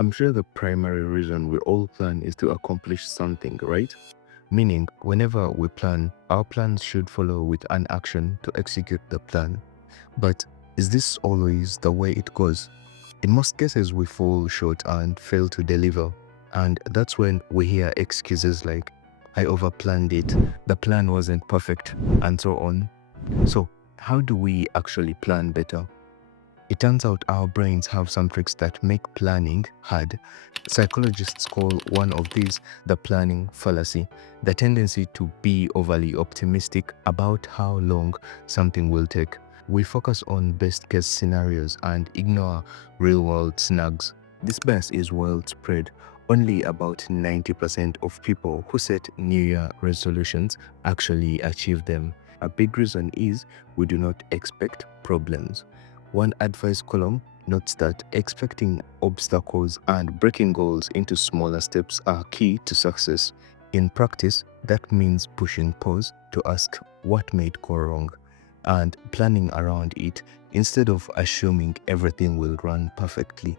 I'm sure the primary reason we all plan is to accomplish something, right? Meaning, whenever we plan, our plans should follow with an action to execute the plan. But is this always the way it goes? In most cases, we fall short and fail to deliver. And that's when we hear excuses like, I overplanned it, the plan wasn't perfect, and so on. So, how do we actually plan better? It turns out our brains have some tricks that make planning hard. Psychologists call one of these the planning fallacy, the tendency to be overly optimistic about how long something will take. We focus on best case scenarios and ignore real world snags. This bias is well spread. Only about 90% of people who set New Year resolutions actually achieve them. A big reason is we do not expect problems. One advice column notes that expecting obstacles and breaking goals into smaller steps are key to success. In practice, that means pushing pause to ask what made go wrong and planning around it instead of assuming everything will run perfectly.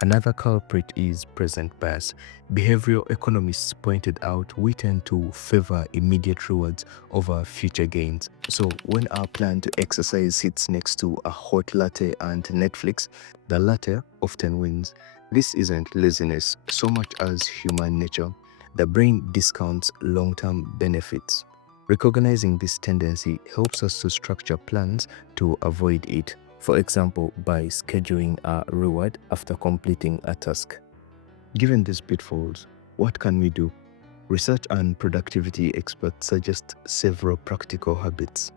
Another culprit is present bias. Behavioral economists pointed out we tend to favor immediate rewards over future gains. So when our plan to exercise sits next to a hot latte and Netflix, the latter often wins. This isn't laziness so much as human nature. The brain discounts long-term benefits. Recognizing this tendency helps us to structure plans to avoid it. For example, by scheduling a reward after completing a task. Given these pitfalls, what can we do? Research and productivity experts suggest several practical habits.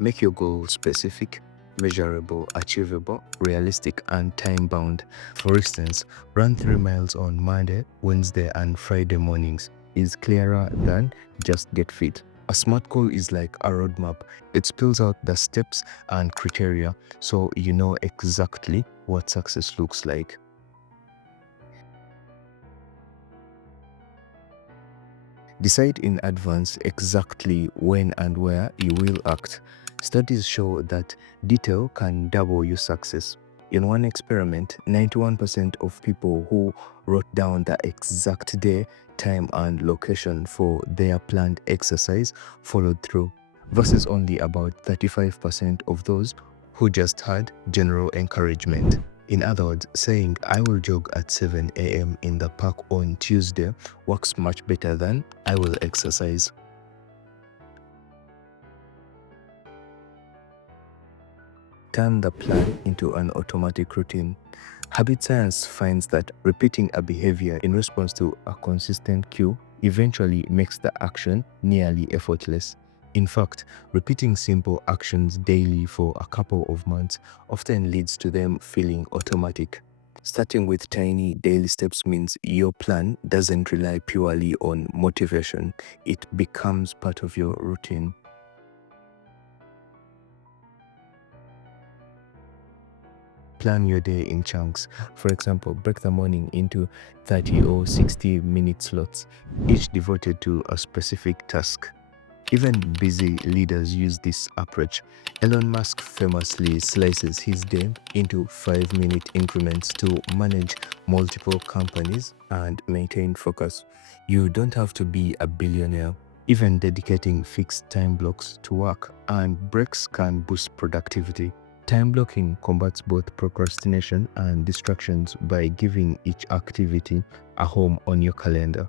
Make your goal specific, measurable, achievable, realistic, and time-bound. For instance, run 3 miles on Monday, Wednesday, and Friday mornings is clearer than just get fit. A SMART goal is like a roadmap. It spells out the steps and criteria so you know exactly what success looks like. Decide in advance exactly when and where you will act. Studies show that detail can double your success. In one experiment, 91% of people who wrote down the exact day, time, and location for their planned exercise followed through, versus only about 35% of those who just had general encouragement. In other words, saying I will jog at 7 a.m. in the park on Tuesday works much better than I will exercise. Turn the plan into an automatic routine. Habit science finds that repeating a behavior in response to a consistent cue eventually makes the action nearly effortless. In fact, repeating simple actions daily for a couple of months often leads to them feeling automatic. Starting with tiny daily steps means your plan doesn't rely purely on motivation, it becomes part of your routine. Plan your day in chunks. For example, break the morning into 30 or 60-minute slots, each devoted to a specific task. Even busy leaders use this approach. Elon Musk famously slices his day into 5-minute increments to manage multiple companies and maintain focus. You don't have to be a billionaire. Even dedicating fixed time blocks to work and breaks can boost productivity. Time blocking combats both procrastination and distractions by giving each activity a home on your calendar.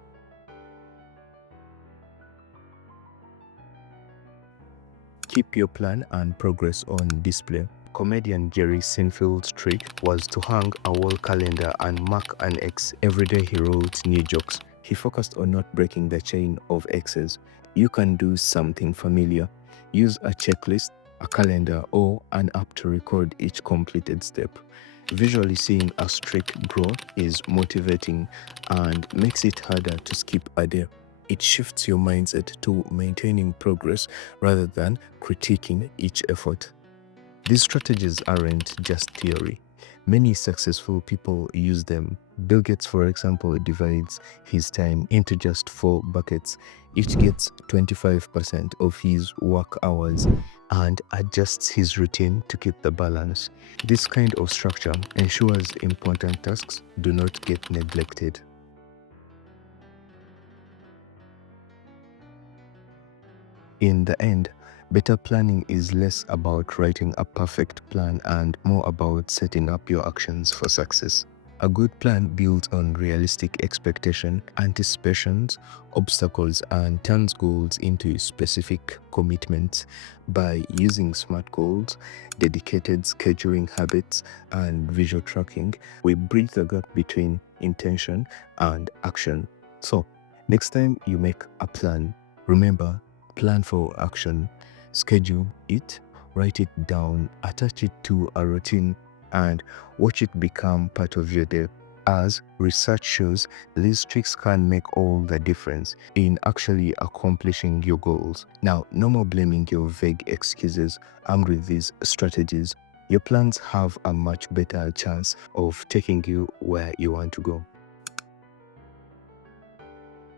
Keep your plan and progress on display. Comedian Jerry Seinfeld's trick was to hang a wall calendar and mark an X every day he wrote new jokes. He focused on not breaking the chain of X's. You can do something familiar. Use a checklist, a calendar, or an app to record each completed step. Visually seeing a streak grow is motivating and makes it harder to skip a day. It shifts your mindset to maintaining progress rather than critiquing each effort. These strategies aren't just theory. Many successful people use them. Bill Gates, for example, divides his time into just 4 buckets. Each gets 25% of his work hours. and adjusts his routine to keep the balance. This kind of structure ensures important tasks do not get neglected. In the end, better planning is less about writing a perfect plan and more about setting up your actions for success. A good plan builds on realistic expectation, anticipations, obstacles, and turns goals into specific commitments. By using SMART goals, dedicated scheduling habits, and visual tracking, we bridge the gap between intention and action. So, next time you make a plan, remember, plan for action, schedule it, write it down, attach it to a routine, and watch it become part of your day. As research shows, these tricks can make all the difference in actually accomplishing your goals. Now, no more blaming your vague excuses. Armed with these strategies, your plans have a much better chance of taking you where you want to go.